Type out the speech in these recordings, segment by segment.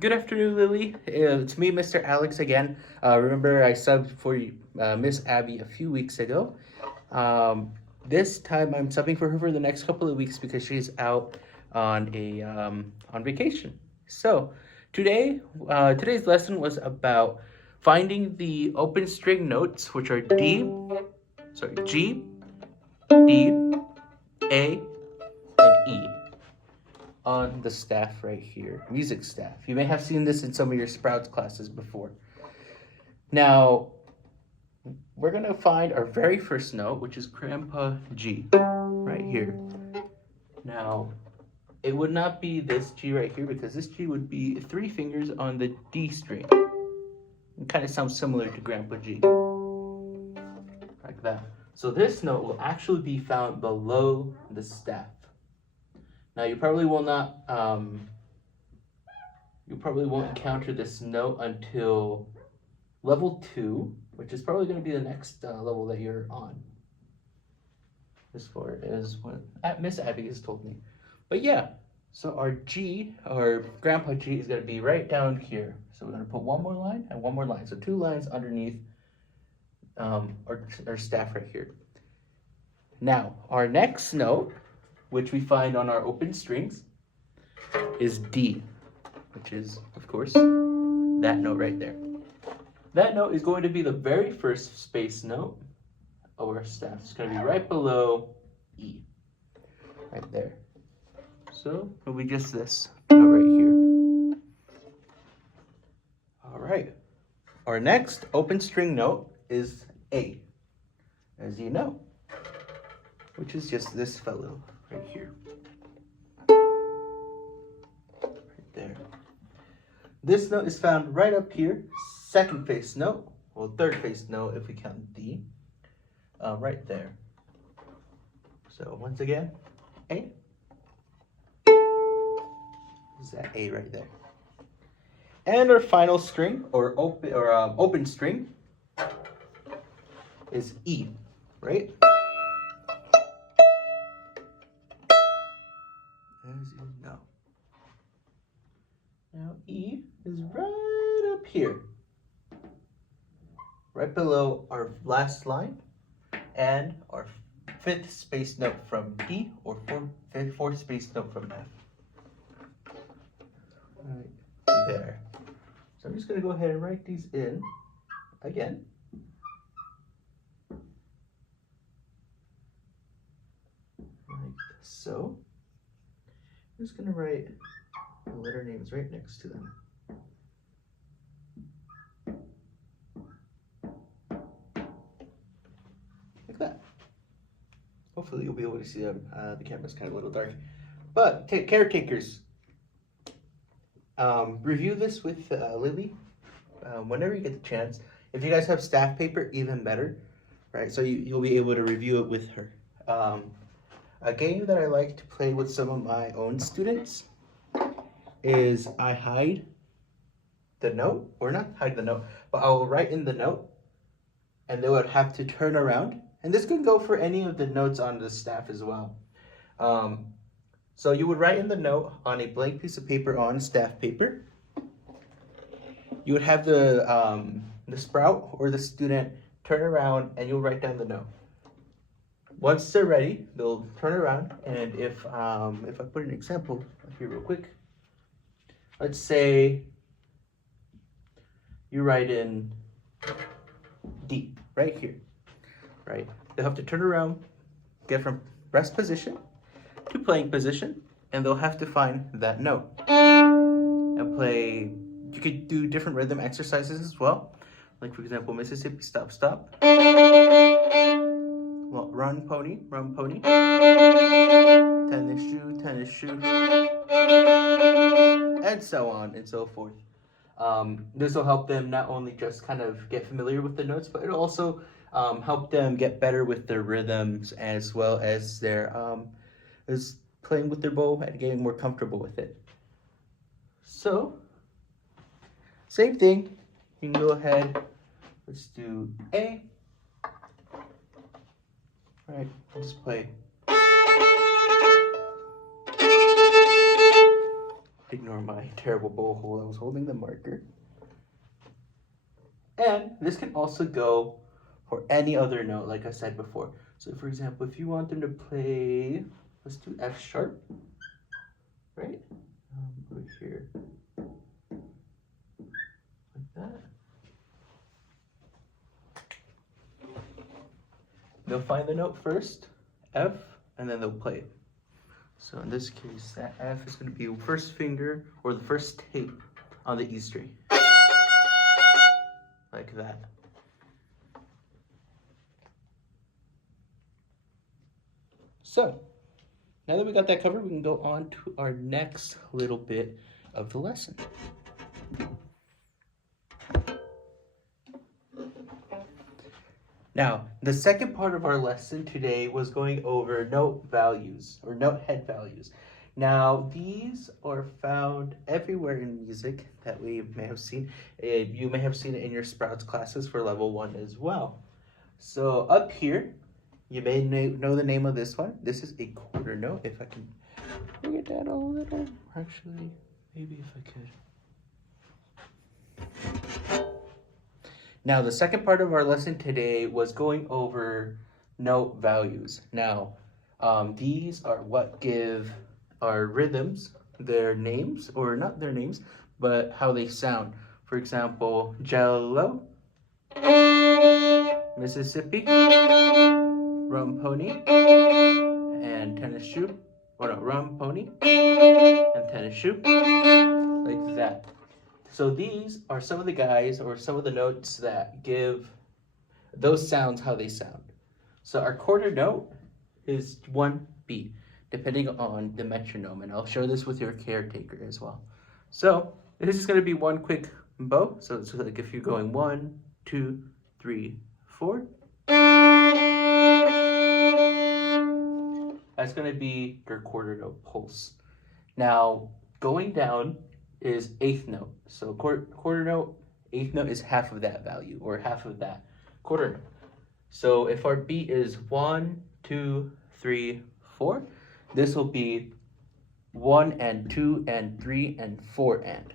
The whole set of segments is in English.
Good afternoon, Lily. It's me, Mr. Alex, again. Remember, I subbed for Miss Abby a few weeks ago. This time, I'm subbing for her for the next couple of weeks because she's out on vacation. So, today's lesson was about finding the open string notes, which are G, D, A, and E, on the staff right here, music staff. You may have seen this in some of your Sprouts classes before. Now, we're gonna find our very first note, which is Grandpa G, right here. Now, it would not be this G right here because this G would be 3 fingers on the D string. It kind of sounds similar to Grandpa G, like that. So this note will actually be found below the staff. Now you probably will not, you probably won't encounter this note until level 2, which is probably going to be the next level that you're on. As far as what Miss Abby has told me. But yeah, so our G, or Grandpa G, is going to be right down here. So we're going to put one more line and one more line. So 2 lines underneath our staff right here. Now, our next note, which we find on our open strings, is D, which is, of course, that note right there. That note is going to be the very first space note of our staff. It's going to be right below E, right there. So it'll be just this note right here. All right. Our next open string note is A, as you know, which is just this fellow right here. Right there. This note is found right up here, second face note, well, third face note if we count D, right there. So once again, A. Is that A right there? And our final string, or open string, is E, right? As you know. Now E is right up here, right below our last line, and our 5th space note from D, or 4th space note from F. Right there. So I'm just going to go ahead and write these in again. Like so. I'm just going to write the letter names right next to them. Like that. Hopefully you'll be able to see them. The camera's kind of a little dark. But caretakers, review this with Lily whenever you get the chance. If you guys have staff paper, even better, right? So you'll be able to review it with her. A game that I like to play with some of my own students is I hide the note, or not hide the note, but I will write in the note, and they would have to turn around. And this can go for any of the notes on the staff as well. So you would write in the note on a blank piece of paper on staff paper. You would have the sprout or the student turn around, and you'll write down the note. Once they're ready, they'll turn around, and if I put an example here real quick, let's say you write in D right here, right? They'll have to turn around, get from rest position to playing position, and they'll have to find that note and play. You could do different rhythm exercises as well, like for example, Mississippi stop stop, well, run pony, tennis shoe, and so on and so forth. This will help them not only just kind of get familiar with the notes, but it'll also help them get better with their rhythms, as well as their as playing with their bow and getting more comfortable with it. So, same thing. You can go ahead. Let's do A. All right, I'll just play. Ignore ignore my terrible bow hold. I was holding the marker. And this can also go for any other note, like I said before. So for example, if you want them to play, let's do F sharp, right? Over here, like that. They'll find the note first, F, and then they'll play it. So in this case, that F is going to be the first finger or the first tape on the E string. Like that. So, now that we got that covered, we can go on to our next little bit of the lesson. Now, the second part of our lesson today was going over note values or note head values. Now, these are found everywhere in music that we may have seen. You may have seen it in your Sprouts classes for level 1 as well. So up here, you may know the name of this one. This is a quarter note. If I can bring it down a little. Actually, maybe if I could. Now, the second part of our lesson today was going over note values. Now, these are what give our rhythms their names, or not their names, but how they sound. For example, Jello, Mississippi, Rum Pony, and Tennis Shoe. Or no, Rum Pony and Tennis Shoe. Like that. So these are some of the guys or some of the notes that give those sounds how they sound. So our quarter note is 1 beat, depending on the metronome. And I'll show this with your caretaker as well. So this is going to be one quick bow. So it's like if you're going 1, 2, 3, 4. That's going to be your quarter note pulse. Now, going down is eighth note. So quarter note, eighth note is half of that value, or half of that quarter note. So if our beat is 1, 2, 3, 4, this will be 1 and 2 and 3 and 4 and.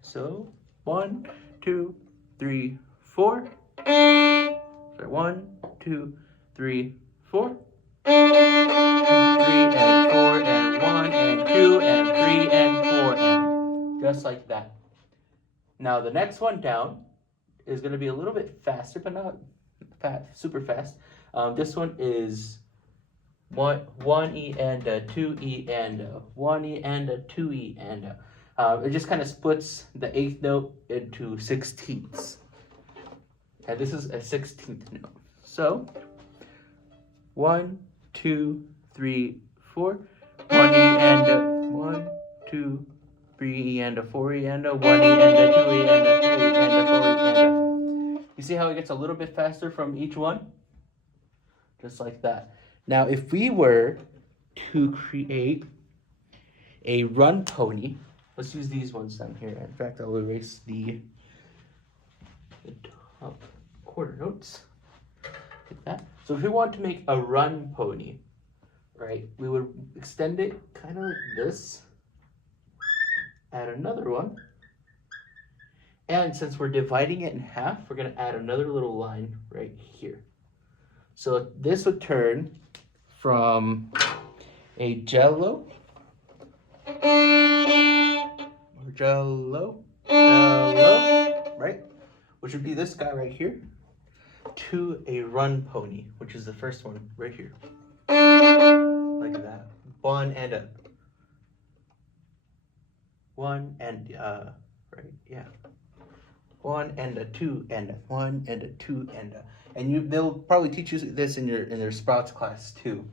So 1, 2, 3, 4. So 1, 2, 3, 4. 3 and 4 and 1 and 2 and 3 and 4 and. Just like that. Now the next one down is going to be a little bit faster, but not super fast. This one is 1 E and a 2 E and a 1 E and a 2 E and a. It just kind of splits the eighth note into sixteenths. And this is a 16th note. So 1, 2, 3, 4. 1 E and a 1, 2, 3 E and a 4 E and a 1 E and a 2 E and a 3 E and a 4 E and a. You see how it gets a little bit faster from each one? Just like that. Now, if we were to create a run pony, let's use these ones down here. In fact, I'll erase the top quarter notes. Like that. So if we want to make a run pony, right, we would extend it kind of like this. Add another one. And since we're dividing it in half, we're going to add another little line right here. So this would turn from a jello, right? Which would be this guy right here, to a run pony, which is the first one right here. Like that. 1 and a. 1 and right, yeah. 1 and a 2 and a 1 and a 2 and a. And they'll probably teach you this in their Sprouts class too.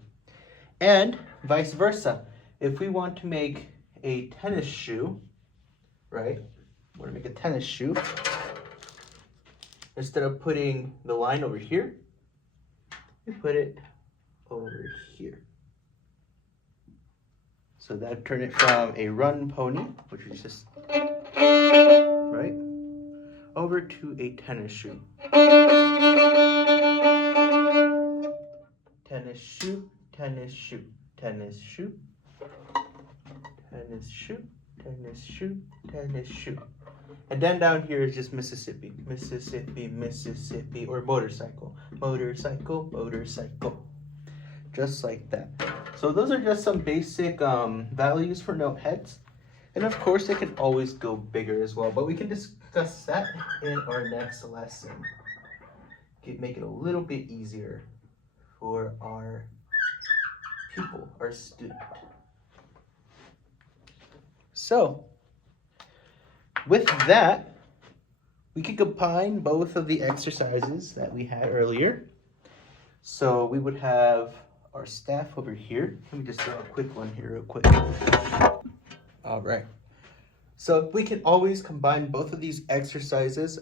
And vice versa. If we want to make a tennis shoe, right? We're gonna make a tennis shoe. Instead of putting the line over here, we put it over here. So that turn it from a run pony, which is just right, over to a tennis shoe. Tennis shoe, tennis shoe, tennis shoe, tennis shoe, tennis shoe, tennis shoe. And then down here is just Mississippi, Mississippi, Mississippi, or motorcycle, motorcycle, motorcycle. Just like that. So those are just some basic values for note heads. And of course, they can always go bigger as well, but we can discuss that in our next lesson. Make it a little bit easier for our pupil, our student. So, with that, we can combine both of the exercises that we had earlier. So we would have our staff over here. Let me just draw a quick one here real quick. All right. So we can always combine both of these exercises.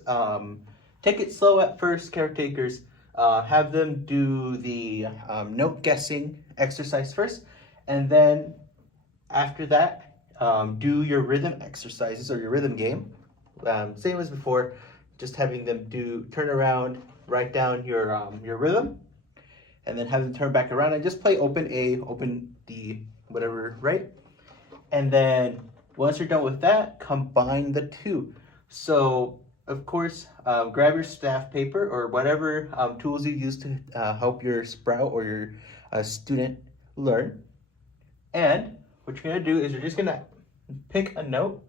Take it slow at first, caretakers. Have them do the note guessing exercise first. And then after that, do your rhythm exercises or your rhythm game. Same as before, just having them turn around, write down your rhythm, and then have them turn back around and just play open A, open D, whatever, right? And then once you're done with that, combine the two. So of course, grab your staff paper or whatever tools you use to help your sprout or your student learn. And what you're gonna do is you're just gonna pick a note,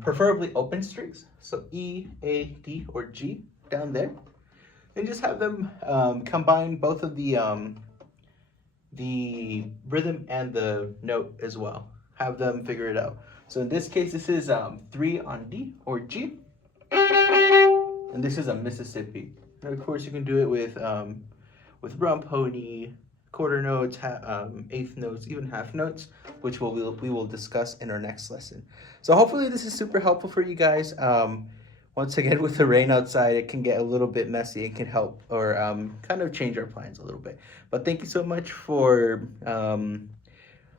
preferably open strings, so E, A, D, or G down there, and just have them combine both of the rhythm and the note as well. Have them figure it out. So in this case, this is 3 on D or G, and this is a Mississippi. And of course, you can do it with Rum Pony, quarter notes, eighth notes, even half notes, which we will discuss in our next lesson. So hopefully this is super helpful for you guys. Once again, with the rain outside, it can get a little bit messy and can help or kind of change our plans a little bit. But thank you so much for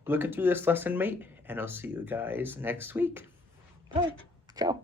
looking through this lesson, mate, and I'll see you guys next week. Bye. Ciao.